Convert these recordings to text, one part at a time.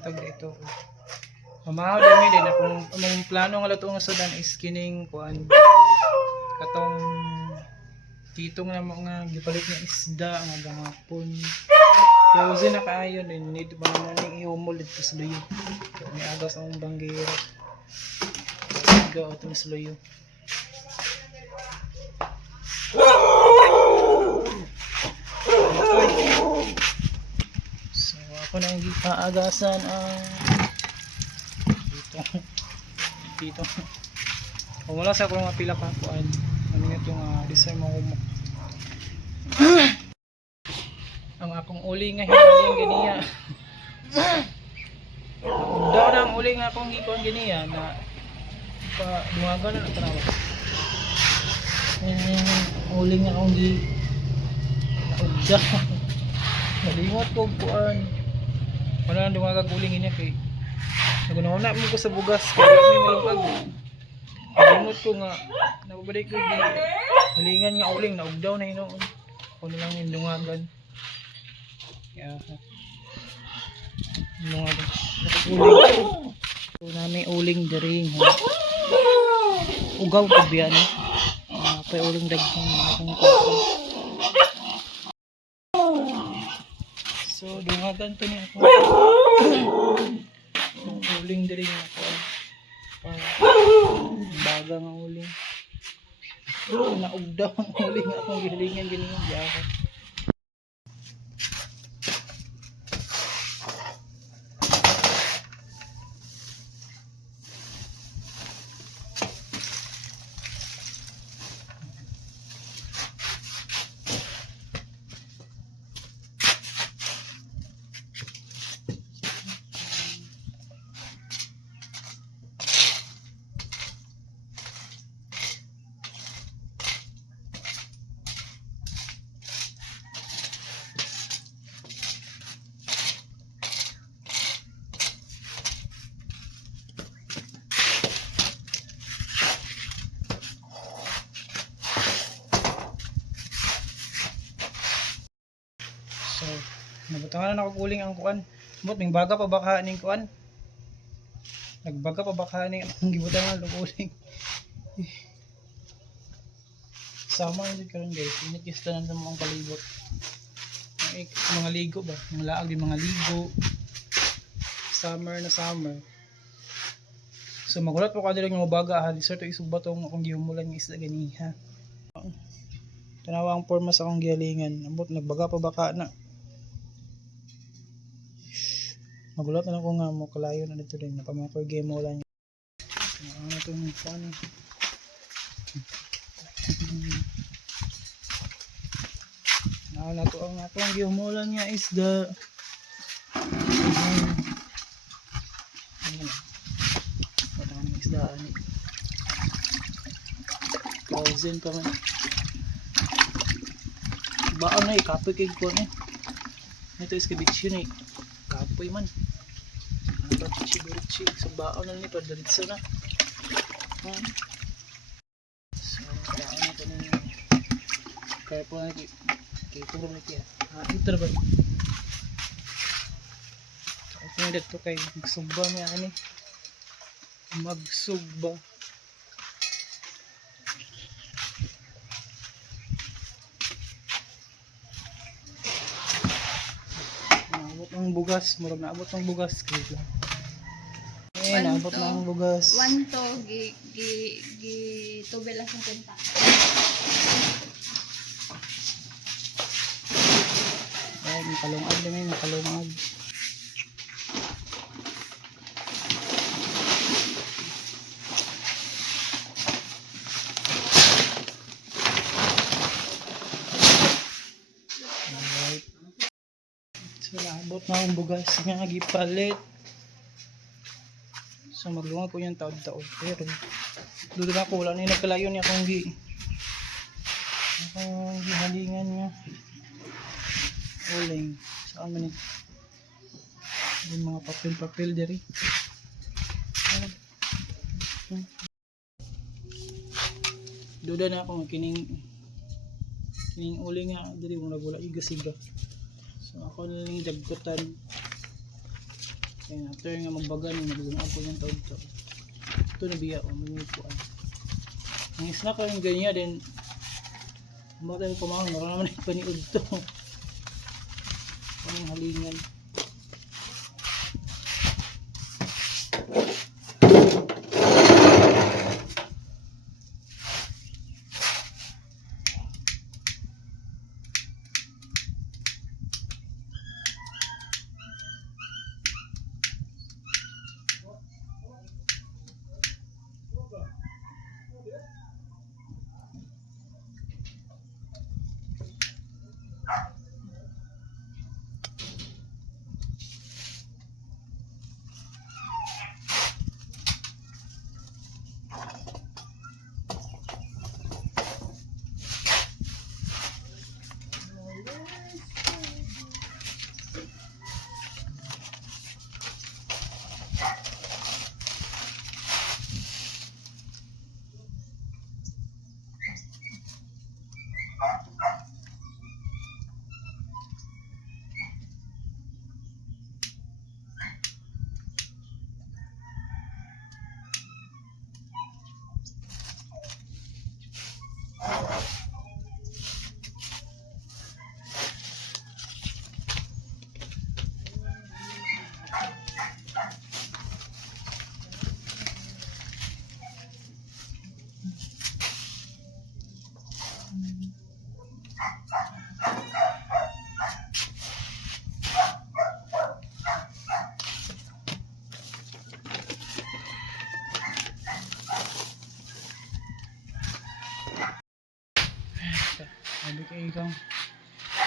tag dito. Mamahaw din din akong plano nga luto nga sudan is kining kuan katong titong na mga gipalit nga isda nga gahapon. Frozen na kaayo din need ba na ning ihumol dito sa luyo. May agas ang banggero. Go to sa luyo. So ako nang gipaagasan ang dito. Kung wala sa akong mga pila ka kuan ano nga itong design mo humok. Ang akong uli nga himaling ganiya. Daw na ang uli nga akong hikon ganiya na pa dumaga na tanawa. Uli nga akong naugda. Nalingot ko kuan. Wala nang dumagag uli niya kay nagunahuna mo ko sa bugas kaya may malungkag. Nalimot ko nga nababalik ko di halingan nga uling naugdaw na hinoon. Ako na lang yung dungagan. Kaya dungagan. Uling. So namin uling diri. Ugaw ko biyan. Pay uling daghang akong kuko. So dungagan to ni ako. Uling diri nga ako. Baga nga uling. Naugdaw ang uling akong gihilingan giningan di ako. So, nabutangan na ako kuling ang kuan. Mot ning baga pa baka ning kuan. Nagbaga pa baka ning ang gibutangan ng kuling. Sama yun karon guys. Inikis na ng mga palibot. Mga ligo ba? Mga laag din mga ligo. Summer na summer. So magulat po ka dili nga baga ha. Dessert to isog batong akong gihumulan nga isda ganiha. Tanawa ang forma sa akong gihalingan. Ambot nagbaga pa baka na. Magulat na lang ko nga mo kalayo na dito din. Napamakoy game mo lang. Ano ito yung funny. Na to ang akong gihumulan nga isda. Wala ang isdaan. Frozen pa man. Baan na kapoy kay ko ni. Ito is kabitsi ni. Kapoy man. Ano bitsi sa baon na ni padaritsa na. So, baon na ko ni. Kaya po na kay turo na kiya. Ito ba? Ito na dito kay magsugba may ani. Magsugba. Naabot ng bugas, murag naabot ng bugas kaya. Naabot ng bugas. 1 to tubel lang 50. Ay, makalungag din eh, makalungag. Alright. So, naabot na ang bugas nga gipalit. So, maglungag ko yung taod-taod. Pero, doon na ako, wala na yung nagkalayo niya akong gihalingan niya. Uling. Saan man yung mga papel-papel diri. Duda na ako kining uling nga diri mo nagwala igasiga. So ako na lang dagkutan. Kaya after nga magbaga ni magdungan po yung taon to. Ito na biya o mangipuan. Ang isna ko yung ganyan din. Bakit yung kumahang naman yung paniud to. Ang halingan. Sabi ko ikaw.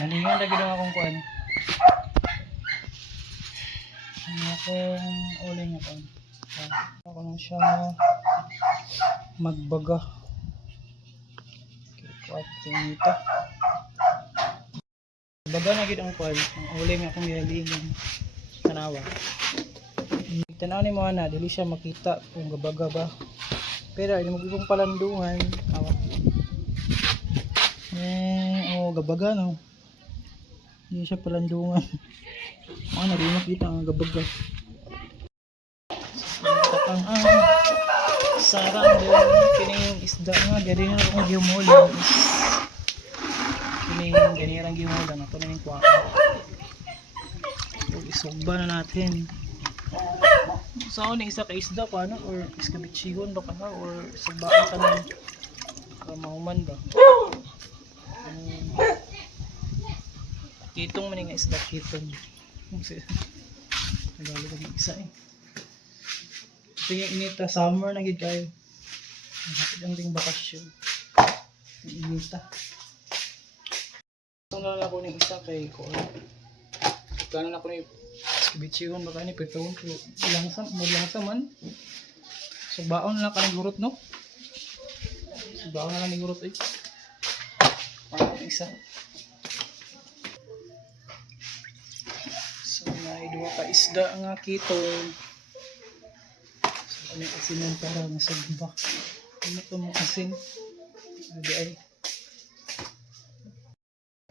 Nalingan na ginawa kong kuan. Ano akong uling ako. Ako na siya magbaga. Okay, kuat tinita. Baga na gid ang kuan. Ang uling akong gihalingan. Tanawa. Tanaw ni mo na dili siya makita kung gabaga ba. Pero ay mo gipong palandungan. Awa. Gabaga no. Hindi siya palandungan. Ano, di makita ang gabaga. Ang sarang din. Kining yung isda nga. Gari na akong gimulan. Kining ganirang gimulan. Ito na yung kwaka. Isugba na natin. Saan na isa ka isda pa ano? Or iskabitsigon ba ka na? Or sugbaan ka na? Para mahuman ba? Kitong man nga isda, kitong. Nagalo ko ng isa eh. Ito yung inita, summer na gid kayo. Nakapit ang ding bakasyon. Inita. Ito na lang ako ng isa kay ko. Kano na ako ng bichihon baka ni petawon ko. Langsa man. So baon na lang ka ng gurot no? So baon na lang ng gurot eh. Ano isa? Dua ka isda nga kitong. So, ano yung asin yung para masagba. Ano ito mong asin? Hindi ay.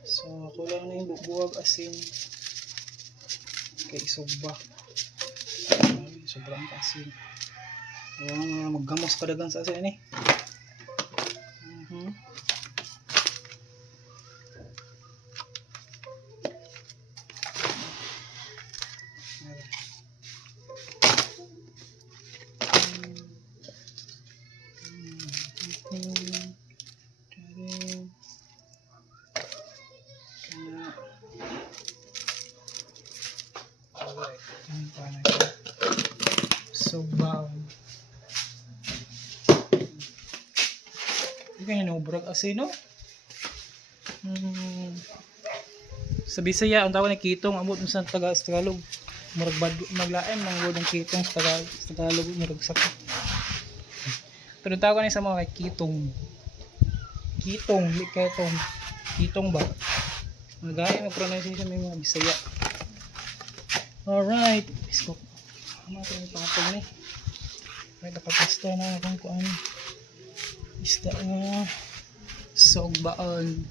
So, kulang na yung bubuwag asin. Kay isugba. Sobrang asin. Maggamos kadagan sa asin eh. So bawal. Hindi kaya nabubrag asin no? Sa Bisaya ang tawag na kitong amot sa Tagalog. Maglaem ng word ng kitong sa Tagalog murag sakit. Pero tawag ni sa mga kay kitong. Kitong ba? Magaya ang pronunciation may mga Bisaya. Alright. Biskop. Ano ito yung patong ni? May nakapasta na akong kuan. Isda nga. Sogbaan.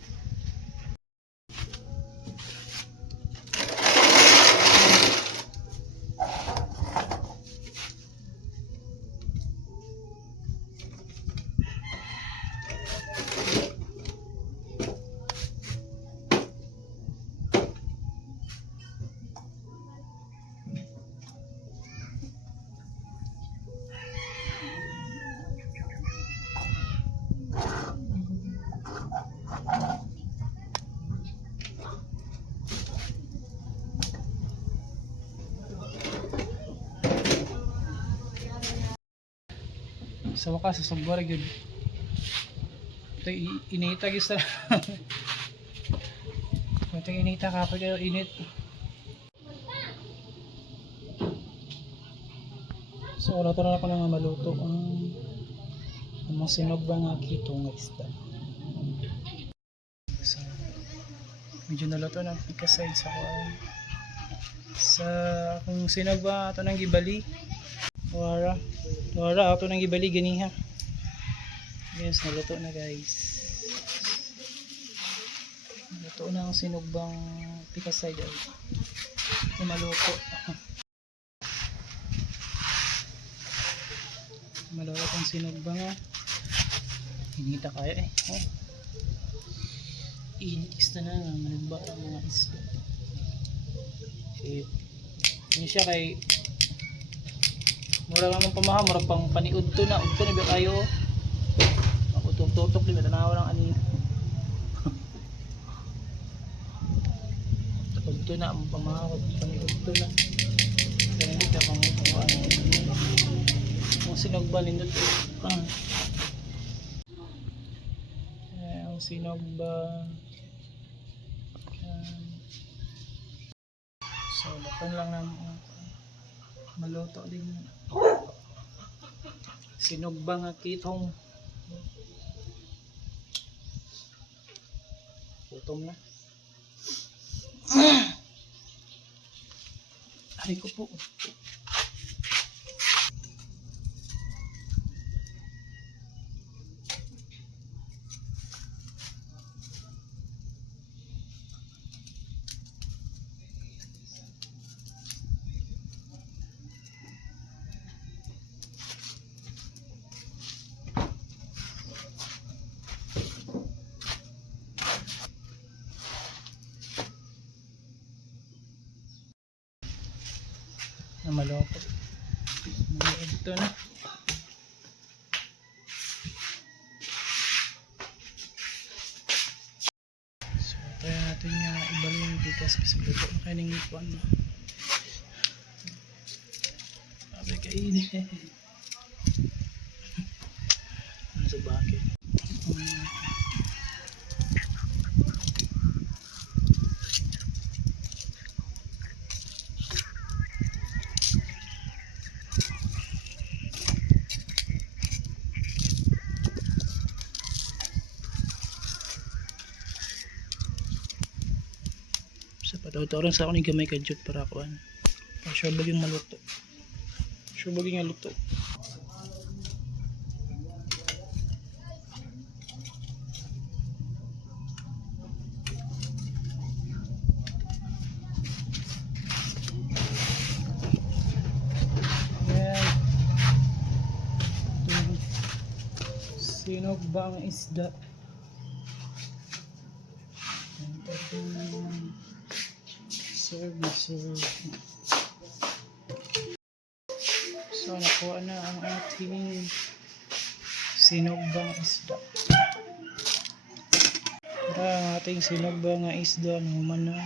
Sa wakas susugbar gyud. Ito inita gyud sa. Ito inita kapag init. So wala to na ako nga maluto ang mga sinog ba nga kito nga isda. So medyo naluto na pikaside sa akong sinog ba ato nang gibali. Wara ato nang gibali ganiha. Yes, naluto na guys. Naluto na ang sinog bang pikaside ay. Ito maluto. Malawak ang sinog ba nga. Hinita kaya eh. Oh. Inis na nga. Managba ang mga isda. Yun siya kay mura naman pamaha. Mura pang paniud to na. Udto na ba kayo? Makututok-tutok. Lima tanawa lang anin. Udto na ang pamaha. Paniud to na. Kaya hindi ka pang ang sinog ba nindot ang sinog ba so dapat lang na maluto din sinog ba nga kitong gutom na ay ko po na maloko. Ito na. So, kaya natin nga ibalik yung tikas kasi luto na kayo ng ikuan na. Sabi kainin. Ano sa bakit? Sa patawtaran sa ako ni gamay kadyot para kuan. Para sure baging maluto. Sure baging maluto. Ayan. Sinog ba ang isda? Serve. So nakuha na ang ating sinogbang isda. Tara ang ating sinogbang isda nahuman na.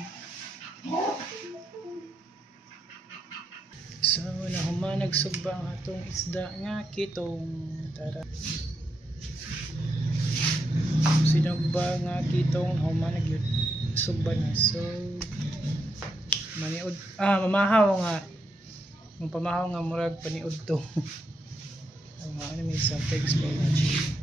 So nahuman nagsugba ang atong isda nga kitong. Tara. Sinogba nga kitong nahuman nagyud sugba na. So maniud mamahaw nga kung pamahaw nga murag paniud to ang ano may something very much